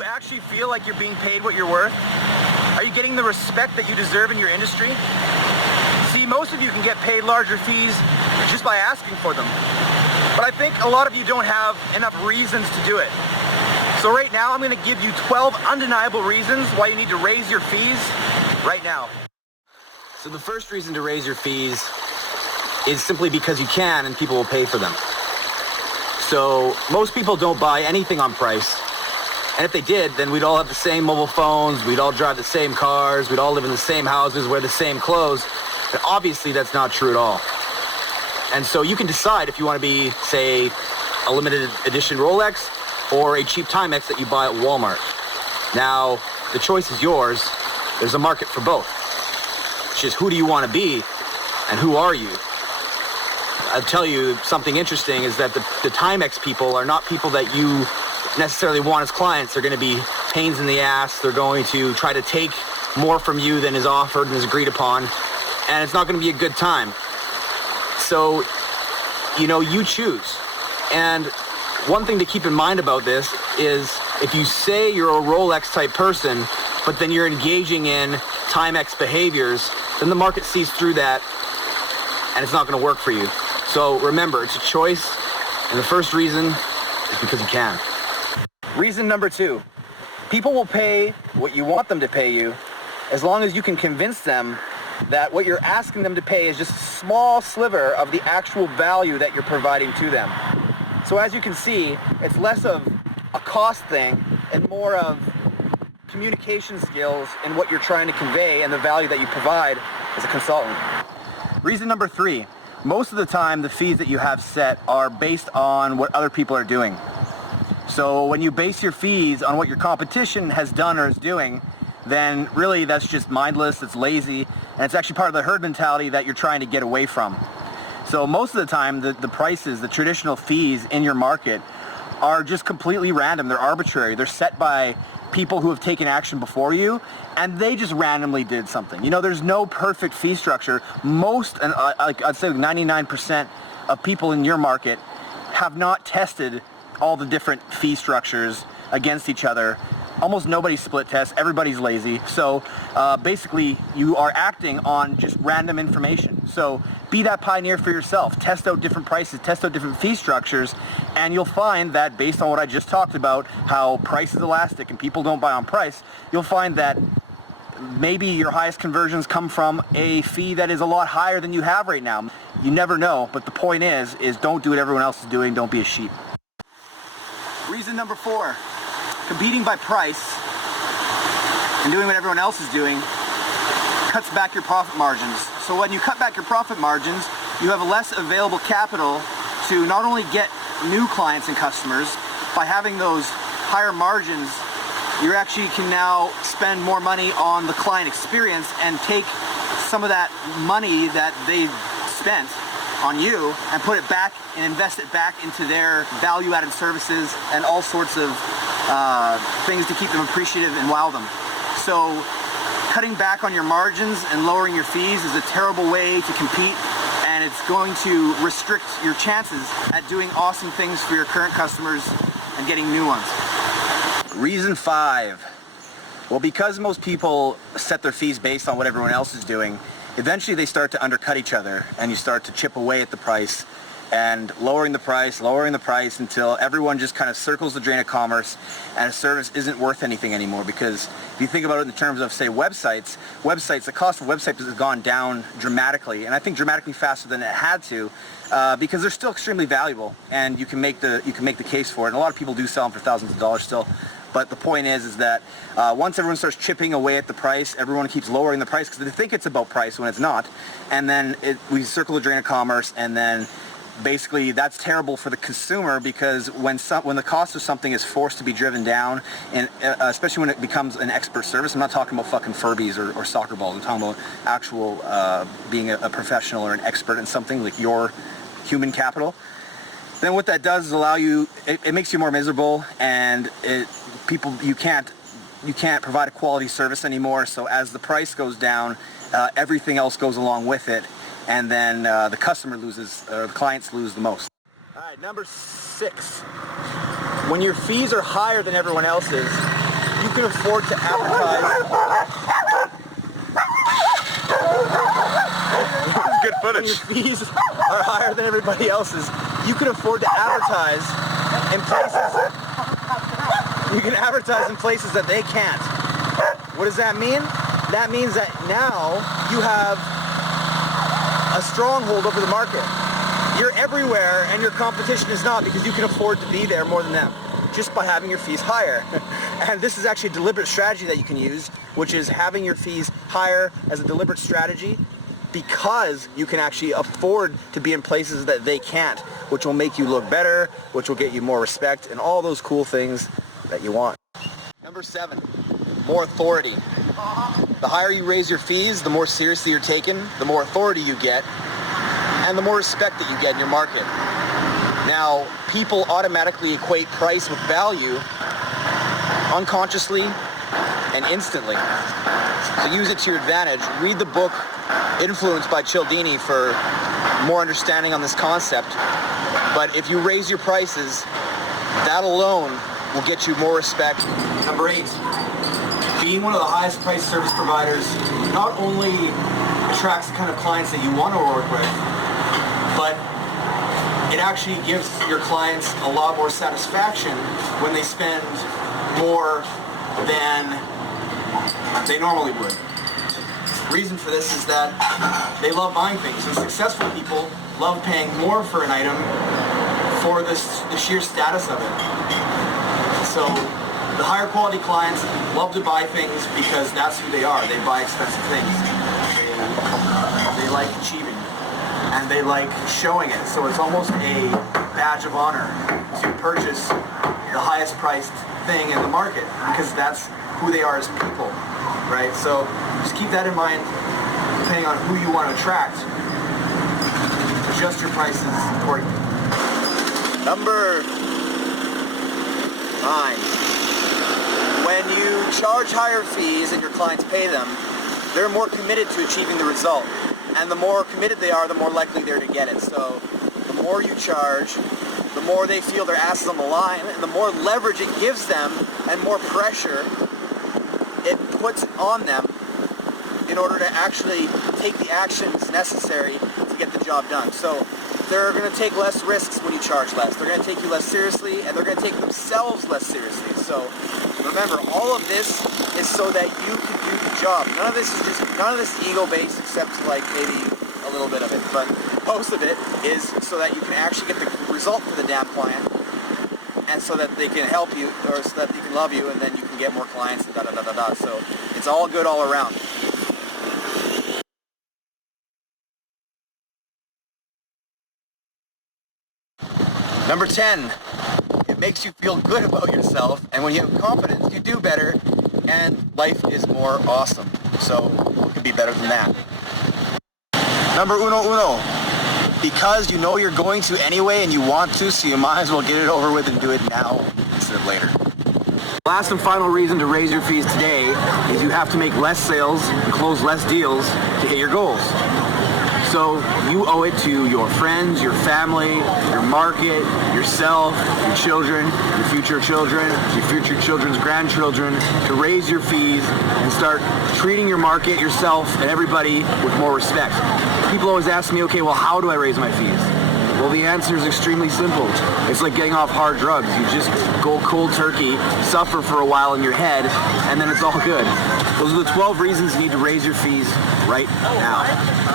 you actually feel like you're being paid what you're worth? Are you getting the respect that you deserve in your industry? See, most of you can get paid larger fees just by asking for them. But I think a lot of you don't have enough reasons to do it. So right now, I'm going to give you 12 undeniable reasons why you need to raise your fees right now. So the first reason to raise your fees is simply because you can and people will pay for them. So most people don't buy anything on price. And if they did, then we'd all have the same mobile phones, we'd all drive the same cars, we'd all live in the same houses, wear the same clothes. But obviously that's not true at all. And so you can decide if you want to be, say, a limited edition Rolex or a cheap Timex that you buy at Walmart. Now, the choice is yours. There's a market for both. It's just who do you want to be and who are you? I'll tell you something interesting is that the Timex people are not people that you necessarily want as clients. They're going to be pains in the ass. They're going to try to take more from you than is offered and is agreed upon. And it's not going to be a good time. So, you choose. And one thing to keep in mind about this is if you say you're a Rolex type person, but then you're engaging in Timex behaviors, then the market sees through that and it's not going to work for you. So remember, it's a choice, and the first reason is because you can. Reason number 2, people will pay what you want them to pay you as long as you can convince them that what you're asking them to pay is just a small sliver of the actual value that you're providing to them. So as you can see, it's less of a cost thing and more of communication skills and what you're trying to convey and the value that you provide as a consultant. Reason number 3, most of the time the fees that you have set are based on what other people are doing. So when you base your fees on what your competition has done or is doing, then really that's just mindless, it's lazy, and it's actually part of the herd mentality that you're trying to get away from. So most of the time the prices, the traditional fees in your market are just completely random, they're arbitrary, they're set by people who have taken action before you, and they just randomly did something. There's no perfect fee structure. Most, and I'd say 99% of people in your market have not tested all the different fee structures against each other. Almost nobody split tests, everybody's lazy. So basically you are acting on just random information. So be that pioneer for yourself, test out different prices, test out different fee structures, and you'll find that based on what I just talked about, how price is elastic and people don't buy on price, you'll find that maybe your highest conversions come from a fee that is a lot higher than you have right now. You never know, but the point is don't do what everyone else is doing, don't be a sheep. Reason number 4, competing by price and doing what everyone else is doing cuts back your profit margins. So when you cut back your profit margins, you have less available capital to not only get new clients and customers. By having those higher margins, you actually can now spend more money on the client experience and take some of that money that they spent on you and put it back and invest it back into their value-added services and all sorts of things to keep them appreciative and wow them. So cutting back on your margins and lowering your fees is a terrible way to compete, and it's going to restrict your chances at doing awesome things for your current customers and getting new ones. Reason 5. Well, because most people set their fees based on what everyone else is doing, eventually they start to undercut each other and you start to chip away at the price and lowering the price until everyone just kind of circles the drain of commerce and a service isn't worth anything anymore. Because if you think about it in terms of, say, websites, the cost of websites has gone down dramatically, and I think dramatically faster than it had to, because they're still extremely valuable and you can make the case for it. And a lot of people do sell them for thousands of dollars still. But the point is that once everyone starts chipping away at the price, everyone keeps lowering the price because they think it's about price when it's not. And then we circle the drain of commerce, and then basically that's terrible for the consumer, because when the cost of something is forced to be driven down, and especially when it becomes an expert service, I'm not talking about fucking Furbies or soccer balls, I'm talking about actual being a professional or an expert in something like your human capital, then what that does is allow you, it makes you more miserable, and you can't provide a quality service anymore. So as the price goes down, everything else goes along with it, and then the customer loses, or the clients lose the most. All right, number 6. When your fees are higher than everyone else's, you can afford to advertise. Good footage. Your fees are higher than everybody else's. You can afford to advertise in places. You can advertise in places that they can't. What does that mean? That means that now you have a stronghold over the market. You're everywhere and your competition is not, because you can afford to be there more than them just by having your fees higher. And this is actually a deliberate strategy that you can use, which is having your fees higher as a deliberate strategy, because you can actually afford to be in places that they can't, which will make you look better, which will get you more respect, and all those cool things that you want. Number 7, more authority. The higher you raise your fees, the more seriously you're taken, the more authority you get, and the more respect that you get in your market. Now, people automatically equate price with value unconsciously and instantly. So use it to your advantage. Read the book Influenced by Cialdini for more understanding on this concept. But if you raise your prices, that alone will get you more respect. Number 8, being one of the highest priced service providers not only attracts the kind of clients that you want to work with, but it actually gives your clients a lot more satisfaction when they spend more than they normally would. The reason for this is that they love buying things, and successful people love paying more for an item for the sheer status of it. So the higher quality clients love to buy things because that's who they are. They buy expensive things. They like achieving, and they like showing it. So it's almost a badge of honor to purchase the highest priced thing in the market, because that's who they are as people, right? So just keep that in mind, depending on who you want to attract. Adjust your prices accordingly. Number 9. When you charge higher fees and your clients pay them, they're more committed to achieving the result. And the more committed they are, the more likely they're to get it. So the more you charge, the more they feel their ass is on the line, and the more leverage it gives them and more pressure it puts on them in order to actually take the actions necessary to get the job done. So they're going to take less risks when you charge less. They're going to take you less seriously, and they're going to take themselves less seriously. So remember, all of this is so that you can do the job. None of this is ego-based, except like maybe a little bit of it, but most of it is so that you can actually get the result for the damn client, and so that they can help you, or so that they can love you, and then you can get more clients, and da-da-da-da-da. So it's all good all around. Number 10, it makes you feel good about yourself, and when you have confidence, you do better, and life is more awesome. So what could be better than that? Number uno, because you know you're going to anyway and you want to, so you might as well get it over with and do it now instead of later. Last and final reason to raise your fees today is you have to make less sales and close less deals to hit your goals. So you owe it to your friends, your family, your market, yourself, your children, your future children's grandchildren, to raise your fees and start treating your market, yourself, and everybody with more respect. People always ask me, okay, well, how do I raise my fees? Well, the answer is extremely simple. It's like getting off hard drugs. You just go cold turkey, suffer for a while in your head, and then it's all good. Those are the 12 reasons you need to raise your fees right now.